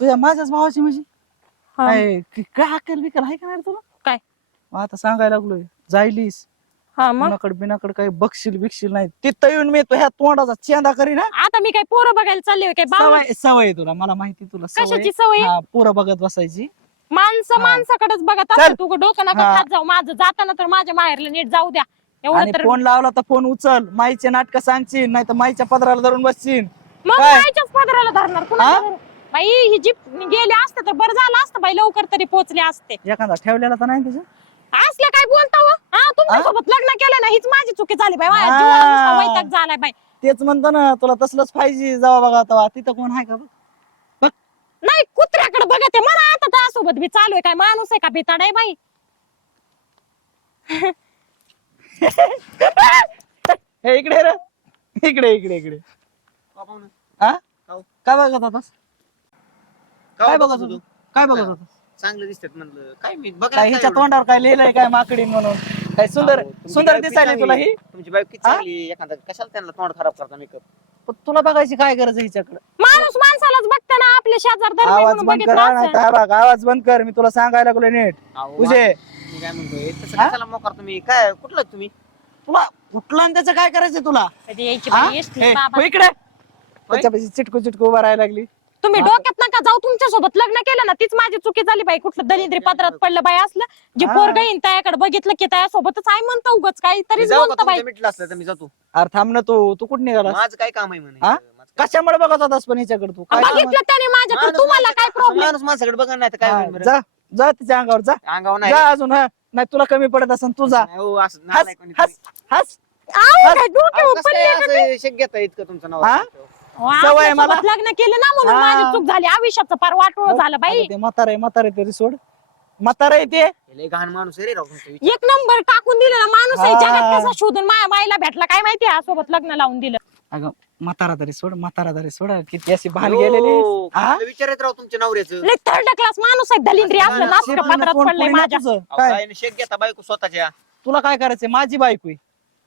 तुझ्या माझ्याच भावाची म्हणजे हा. काय अक्कल बिकल आहे का नाही रे तुला? काय? मग आता सांगायला लागलोय जायलीस हा मग कुणाकडे बिनाकडे काही बक्षील बिक्षील नाही तिथं येऊन मी तो ह्या तोंडाचा चेंदा करी ना. आता मी काय पोरं बघायला चालले काय बावळट? सवय सवय आहे तुला, मला माहिती तुला सवय. कशाची सवय आहे? हा पोरं बघत बसायची. माणसं हा. माणसाकडेच बघत चल. असतात. तू डोकं नका हा. खात जाऊ माझं. जाताना तर माझ्या माहेरला नीट जाऊ द्या एवढं आणि तर. फोन लावला तर फोन उचल, माईचे नाटक सांगशील नाही तर माईच्या पदराला धरून बसशील. मग काय? मायच्याच पदराला धरणार कुणाच्या घरी? बाई ही जी गेले असते तर बरं झालं असतं बाई, लवकर तरी पोहोचले असते. एखादा ठेवलेला तर नाही तुझं? असलं काय बोलता हो? हा तुमच्यासोबत लग्न केलं ना हीच माझी चुकी झाली बाई. माझ्या हा. जीवाला नुसता वैताग झालाय बाई. तेच म्हणतो ना तुला तसलंच पाहिजे. जावा बघा तेव्हा तिथं कोण आहे का बघ. नाही कुत्र्याकडे बघत आहे मला. आता त्यासोबत मी चालू आहे काय माणूस आहे का भिताड आहे बाई? हे इकडे रे, इकडे इकडे इकडे. हा काय बघत होतास? काय बघत होतो? काय बघत होतो? चांगलं दिसतात म्हणलं. काय मी बघा काय हिच्या तोंडावर काय लिहिलंय काय माकडी म्हणून? काय सुंदर सुंदर दिसायली तुला ही? तुमची बायको किती चांगली. एखादा कशाला त्यांना तोंड खराब करता मेकअप? पण तुला बघायची काय गरज आहे हिच्याकडे? माणूस माणसालाच बघते ना आपले शेजार धर्म आवाज म्हणून बंद बघितलं कर नाही असं. तर बघ आवाज बंद कर. मी तुला सांगायला लागलो नीट. तुझे मी काय म्हणतोय तसं हा? कशाला मोकार तुम्ही? काय कुठलं तुम्ही? तुला कुठला आणि त्याचं काय करायचं तुला? कधी यायची हा? बाई एसटी हे, बाबा. हो इकडे त्याच्यापाशी चिटकू चिटकू उभा राहायला लागली. तुम्ही डोक्यात नका जाऊ. तुमच्या सोबत लग्न केलं ना तीच माझी चुकी झाली बाई. कुठलं दलिंद्री पदरात पडलं बाई असलं जे हा. पोरग येईन त्याकडे बघितलं की त्यासोबतच आहे म्हणतं उगाच काही मी तरी जाऊ का? म्हणतं बाई. तुमचं मिटलं असलं तर मी जातो. अरे थांब ना तू कुठं निघाला? माझं काय काम आहे म्हणे? हा? माझं काय- कशामुळे बघत होतास पण हिच्याकडे तू? काय काम आहे? बघितलं त्याने माझ्या तर माणूस तुम्हाला काय माणसाकडे- प्रॉब्लेम? माणूस माणसाकडे बघा नाही तर काय हा, होईल बरं? जा जा तिच्या अंगावर जा. अंगावर नाही. जा अजून. हा नाही तुला कमी पडत असेल तू जा. नाही, हो, असं हस नालायक कोणी हस तुम्ही. हस. आहो, काय अहो, डोक्यावर कसं काय पडले का? असं शेक घेता इतकं तुमचं नाव? हा? अहो, सवय आहे मला. आपल्यासोबत लग्न केलं ना म्हणून हा. माझी चूक झाली. आयुष्याचं फार वाटोळ झालं बाई. अगं ते म्हातारे तरी सोड. म्हातारे ते लय घाण माणूस आहे रे राव तुमचं. एक नंबर टाकून दिलं ना माणूस आहे. हा. जगात कसा शोधून माझ्या बाईला भेटला काय माहिती सोबत लग्न लावून दिलं. अगं म्हातारा तरी सोड किती अशी भान हो, गेलेली. हा? मला विचारत राव तुमच्या नवऱ्याचं. लय थर्ड क्लास माणूस आहे दलिंद्री. आपलं नाटक शेपानं पदरात तोंड पडलंय पुढे ना माझ्या. तुझं. अहो, काय काय शेक घेता बायको स्वतःच्या? तुला काय करायचंय? माझी बायको आहे.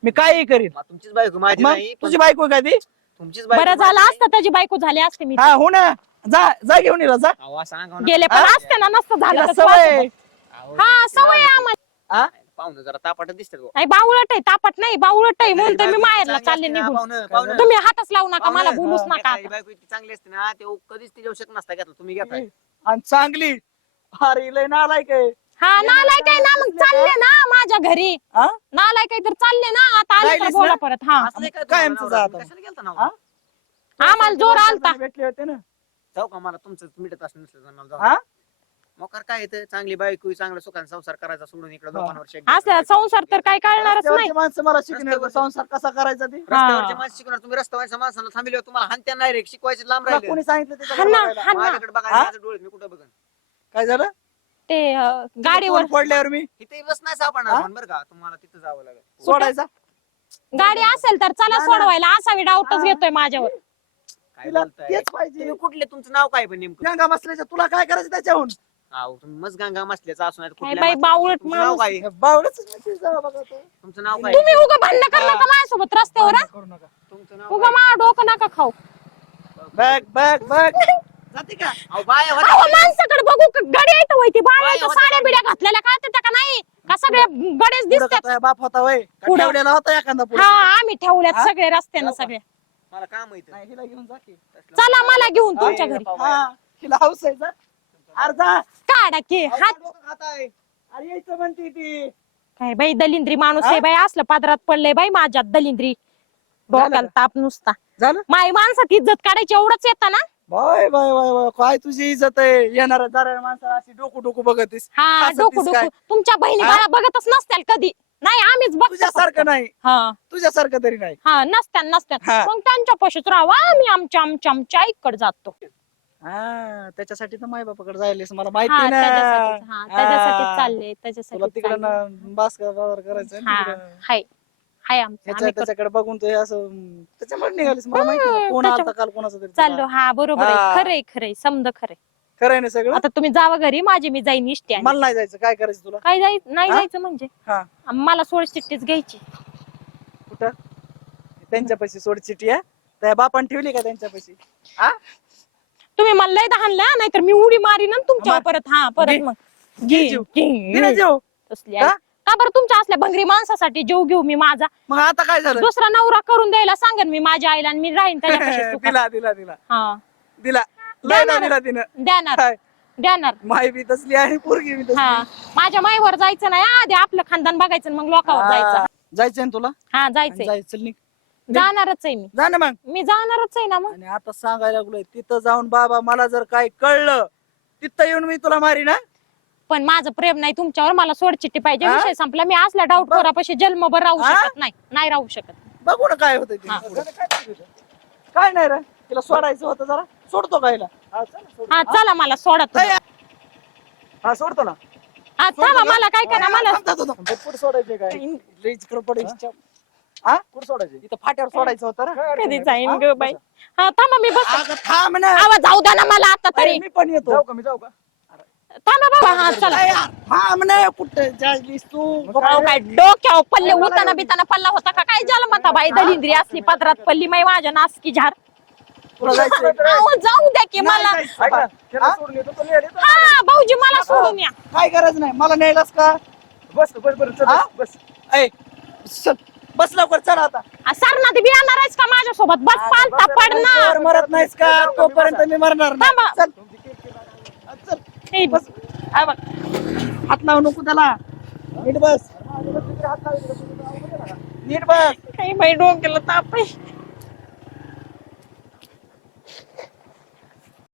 मी काही करीन. मग तुमचीच बायको माझी मग नाही. पण तुझी बायको आहे काय ती? तुमचीच बायको बरं झालं माझी असतं त्याची बायको झाली असते मी. हा हो ना. जा जा घेऊन ये जा. नाही. अहो, असं अंगावर नका. गेले पण असते ना नसतं झालं तिला तर सवय. वाचलं. अहो, हा सवय आहे आम्हाला. हा? पाहुणं जरा तापाटच दिसतात बुवा. नाही बावळट आहे तापट नाही बावळट आहे म्हणून तर मी बायको माहेरला चांगली चालले असते ना, निघून. पाहुणं. तुम्ही हातच लावू नका मला पाहुणं. बोलूच नका एखादी आता. बायको इतकी चांगली असते ना ते कधीच तिच्या शक नसता घेतला तुम्ही घेताय. आणि चांगली. अरे लय नालायक आहे. हा नालाय काय ना मग चालले ना माझ्या घरी. हा? नालाय काय तर चालले ना आता आले तर राहिलीस बोला ना? परत. हा असं नाही काय काय तुम्हाला आमचं नवरा? जात? तुम्ही कशाला गेलता हा? नवरा? आम्हाला जोर आलता. भेटले होते ना. जाऊ का? मला तुमचं मिटत असं नसलं तर मला जाऊ. हा? मोकार काय येतं? चांगली बायको चांगला सुखान संसार करायचा सोडून इकडे हा. दुकानावर शेक असं घेता. संसार तर काय कळणारच नाही. रस्त्यावरची माणसं मला शिकणार संसार कसा करायचा ते. रस्त्यावरच्या माणसं शिकवणार तुम्ही. रस्त्यावरच्या माणसाला थांबले तुम्हाला हानत्या नाही रे. शिकवायचे लांब तुला राहिले. कोणी सांगितलं हा त्याच्याकडे ना, बघायला? हा ना. माझ्याकडे बघा हा? माझं डोळे मी कुठं बघन? काय झालं? ते गाडीवर तोंड फोडल्यावर मी इथे बस नाही सापडणार हा? पण बरं का तुम्हाला तिथं जावं लागेल. सोडायचा. गाडी असेल तर चला ना, ना. सोडवायला. असावी डाऊटच हा. घेतोय माझ्यावर. काय तिला बोलताय? तेच पाहिजे. तुम्ही कुठले तुमचं नाव काय पण नेमकं? गंगा बसल्याच्या तुला काय करायचं त्याच्याहून? अहो तुम्ही मस्त गंगा मसल्याचं असू नाही तर नाही कुठल्या बाई, माणसाचं. बावळट तुमचं नाव माणूस. काय? बावडच मी जावा बघा तो. तुमचं नाव काय? तुम्ही उगा भांडण कर नका माझ्यासोबत रस्त्यावर. हा? करू नका. तुमचं नाव उगा मा डोकं नका खाऊ. बघ जाते का? अहो बाया अहो, होत्या. माणसाकडे बघू का गाडी येतं होय ती बाया बाया येतं होत्या. साड्या बिड्या घातलेल्या काय त्या का नाही का सगळे गडेच पुढं दिसतात. का तुझा बाप होता वय का पुढं. ठेवलेला होता एखादा पुढे? हा आम्ही ठेवल्यात हा? सगळे रस्त्यानं सगळे. मला काम माहित नाही, हिला घेऊन जा की. चला मला घेऊन तुमच्या हा, घरी. हा हिला हाऊस आहे जा. अरे जा. काढा की अहो, हात. डोकं खाताय. अरे यायचं म्हणते ती. काय बाई दलिंद्री माणूस हा? आहे बाई. असलं पदरात पडलंय बाई माझ्यात दलिंद्री. डोक्याला ताप नुसता. झालं? माई माणसात इज्जत काढायची एवढंच येतं ना. बाय बाय बाय बाय काय तुझी इज्जत आहे. येणाऱ्या जाणाऱ्या माणसाला अशी डोकू बघतीस. हा हसतीस डोकू काय? डोकू तुमच्या बहिणी हा? मला बघतच नसत्याल कधी. नाही आम्हीच बघतो तुझ्यासारखं फक्त. नाही. हा तुझ्यासारखं तरी नाही. हा नसत्याल हा. मग त्यांच्या पशीच राहावा. आम्ही आमच्या आईकडे जातो. हा त्याच्यासाठी तर माय बापाकडे जायलेस मला हा माहिती ना. त्याच्यासाठी चालले तुला त्याच्यासाठी तिकडे चालले. बास्का बाजार करायचं ना हा तिकडं. हाय हाय आमचं आम्ही करतो. त्याच्याकडे बघून तो हे असं त्याच्यामुळे निघालीस मला माहिती ना. कोण आलता काल कोणाचा तरी चाललो तुला. हा बरोबर हा. आहे. खरंय समद खरंय. खरं आहे ना सगळं. आता तुम्ही जावा घरी माझी मी जाईन इष्टी आहे. मला नाही जायचं. काय करायचं तुला? काय नाही हा? जायचं म्हणजे हा मला 16 चिठ्ठीच घ्यायची. कुठं? त्यांच्यापाशी सोड चिठी आहे. त्या बापान ठेवली का त्यांच्यापाशी? हा तुम्ही मला लय दहानला नाहीतर मी उडी मारीन आणि तुमच्यावर मग? परत हा परत घे. मग घे जीव. घे ना जीव. तसली आहे. का? का बरं तुमच्या असल्या भंगरी माणसासाठी जीव घेऊ मी माझा मग आता काय झालं दुसरा नवरा करून द्यायला सांगेन मी माझ्या आईला आणि मी राहीन त्याच्यापाशी सुखात. दिला दिला दिला हा दिला लय देणार. दिला तिनं देणार काय? देणार माय बी तसली आहे पोरगी बी तसली. हा माझ्या माईवर जायचं नाही आधी आपलं खानदान बघायचं आणि मग लोकांवर जायचं हा. जायचंय ना तुला हा जायचंय जायचं चल निघ. जाणारच आहे मी जा ना मग मी जाणारच आहे ना मग आणि आता सांगायला लागलोय तिथं जाऊन बाबा मला जर काय कळलं तिथं येऊन मी तुला मारी ना पण माझं प्रेम नाही तुमच्यावर मला सोडचिट्टी पाहिजे हा? विषय संपला मी असल्या डाऊट खोरापाशी जन्मभर राहू हा? शकत नाही नाही राहू शकत बघू ना काय होतंय ते हा. पुढं. काय नाही रे तिला सोडायचं होतं जरा सोडतो कायला हा चला मला सोडा तुम्ही. हा सोडतो ना हा थांबा मला काय करा मला कुठं सोडायचे काय लईच कडपड हा कुठं सोडायचे इथं फाट्यावर सोडायचं होतं ना कधी जाईन ग बाई हा थांबा मी बस अगं थांब ना आवाज जाऊ द्या ना मला आता तरी मी पण येतो जाऊ का मी जाऊ का थांबा बाबा हा चला थांब ना कुठं जायलीस तू अहो, काय डोक्यावर पल्ले उताना बिताना पल्ला होता का काय झालं म्हणता बाई दलिंद्री असली पदरात पल्ली माई माझ्या नासकी झार तुला जायचंय अहो, जाऊ द्या की मला हा भाऊजी मला सोडून या काय गरज नाही मला न्यायलास का बस बस बस ऐ चल बस लवकर चल आता सरना ती येणार आहेस का माझ्यासोबत बस पालता पडणार मरत नाहीस का तोपर्यंत मी मरणार नाही थांबा. चल चल हे बस हा बघ हात लावू नको त्याला नीट बस नीट बस काही बाई डोक्याला ताप आहे